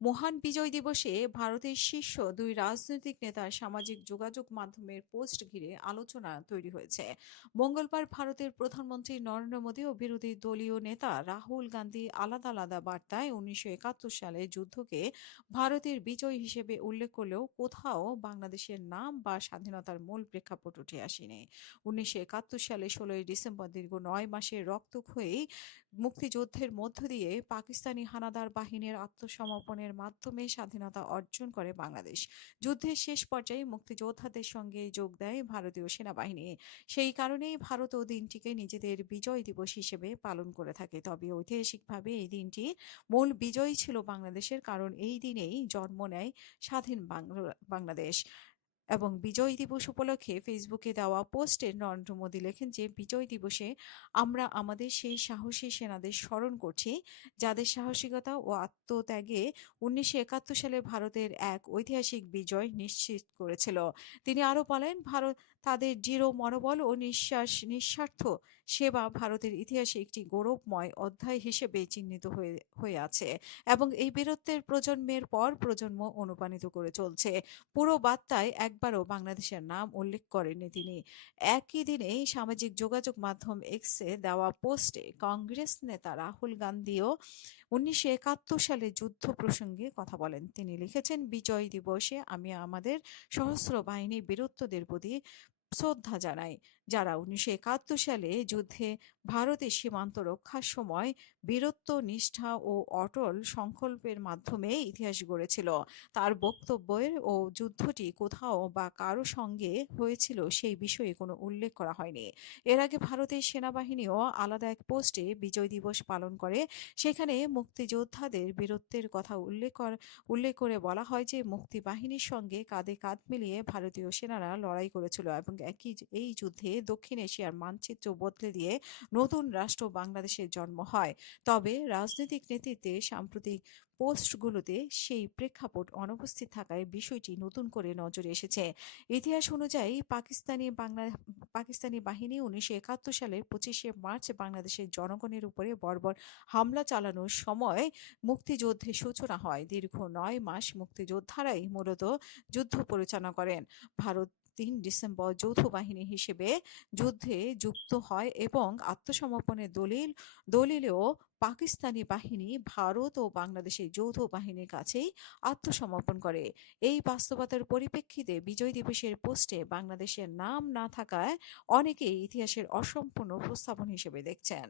মহান বিজয় দিবসে ভারতের শীর্ষ দুই রাজনৈতিক নেতার সামাজিক যোগাযোগ মাধ্যমের পোস্ট ঘিরে আলোচনা তৈরি হয়েছে। মঙ্গলবার ভারতের প্রধানমন্ত্রী নরেন্দ্র মোদী ও বিরোধী দলীয় নেতা রাহুল গান্ধী আলাদা আলাদা বার্তায় 1971 সালে যুদ্ধকে ভারতের বিজয় হিসেবে উল্লেখ করলেও কোথাও বাংলাদেশের নাম বা স্বাধীনতার মূল প্রেক্ষাপট উঠে আসেনি। 1971 সালে 16 ডিসেম্বর দীর্ঘ 9 মাসের রক্তক্ষয়ী মুক্তিযুদ্ধের মধ্য দিয়ে পাকিস্তানি হানাদার বাহিনীর আত্মসমর্পণের মাধ্যমে স্বাধীনতা অর্জন করে বাংলাদেশ। যুদ্ধের শেষ পর্যায়ে মুক্তিযোদ্ধাদের সঙ্গে যোগ দেয় ভারতীয় সেনাবাহিনী। সেই কারণেই ভারতও দিনটিকে নিজেদের বিজয় দিবস হিসেবে পালন করে থাকে। তবে ঐতিহাসিকভাবে এই দিনটি মূল বিজয়ী ছিল বাংলাদেশের, কারণ এই দিনেই জন্ম নেয় স্বাধীন বাংলাদেশ। এবং বিজয় দিবস উপলক্ষে ফেসবুকে দেওয়া পোস্টে নরেন্দ্র মোদী লেখেন যে বিজয় দিবসে আমরা আমাদের সেই সাহসী সেনাদের স্মরণ করছি, যাদের সাহসিকতা ও আত্মত্যাগে 1971 সালে ভারতের এক ঐতিহাসিক বিজয় নিশ্চিত করেছিল। তিনি আরো বলেন, ভারত তাদের দৃঢ় মনোবল ও নিঃস্বার্থ সেবা ভারতের ইতিহাসে একটি গৌরবময় অধ্যায় হিসেবে চিহ্নিত হয়ে আছে এবং এই বীরত্বের প্রজন্মের পর প্রজন্ম অনুপ্রাণিত করে চলছে। পুরো বার্তায় একবারও বাংলাদেশের নাম উল্লেখ করেননি তিনি। একই দিনে সামাজিক যোগাযোগ মাধ্যম এক্সে দেওয়া পোস্টে কংগ্রেস নেতা রাহুল গান্ধীও 1971 সালে যুদ্ধ প্রসঙ্গে কথা বলেন। তিনি লিখেছেন, বিজয় দিবসে আমি আমাদের সশস্ত্র বাহিনী বীরত্বদের প্রতি শ্রদ্ধা জানাই, যারা 1971 সালে যুদ্ধে ভারতের সীমান্ত রক্ষার সময় বীরত্ব, নিষ্ঠা ও অটল সংকল্পের মাধ্যমে ইতিহাস গড়েছিল। তার বক্তব্যের ও যুদ্ধটি কোথাও বা কারো সঙ্গে হয়েছিল সেই বিষয়ে কোনো উল্লেখ করা হয়নি। এর আগে ভারতের সেনাবাহিনীও আলাদা এক পোস্টে বিজয় দিবস পালন করে। সেখানে মুক্তিযোদ্ধাদের বীরত্বের কথা উল্লেখ করে বলা হয় যে মুক্তি বাহিনীর সঙ্গে কাঁধে কাঁধ মিলিয়ে ভারতীয় সেনারা লড়াই করেছিল এবং এই যুদ্ধে দক্ষিণ এশিয়ার মানচিত্র বদলে দিয়ে নতুন রাষ্ট্র বাংলাদেশের জন্ম হয়। তবে রাজনৈতিক নেতৃত্বে সাম্প্রতিক পোস্টগুলোতে সেই প্রেক্ষাপট অনুপস্থিত থাকায় বিষয়টি নতুন করে নজরে এসেছে। ইতিহাস অনুযায়ী পাকিস্তানি বাহিনী 1971 সালের 25শে মার্চ বাংলাদেশের জনগণের উপরে বর্বর হামলা চালানোর সময় মুক্তিযুদ্ধের সূচনা হয়। দীর্ঘ 9 মাস মুক্তিযোদ্ধারাই মূলত যুদ্ধ পরিচালনা করেন। ভারত 3 ডিসেম্বর যৌথ বাহিনী হিসেবে যুদ্ধে যুক্ত হয় এবং আত্মসমর্পণের দলিলেও পাকিস্তানি বাহিনী ভারত ও বাংলাদেশের যৌথ বাহিনীর কাছেই আত্মসমর্পণ করে। এই বাস্তবতার পরিপ্রেক্ষিতে বিজয় দিবসের পোস্টে বাংলাদেশের নাম না থাকায় অনেকেই ইতিহাসের অসম্পূর্ণ উপস্থাপন হিসেবে দেখছেন।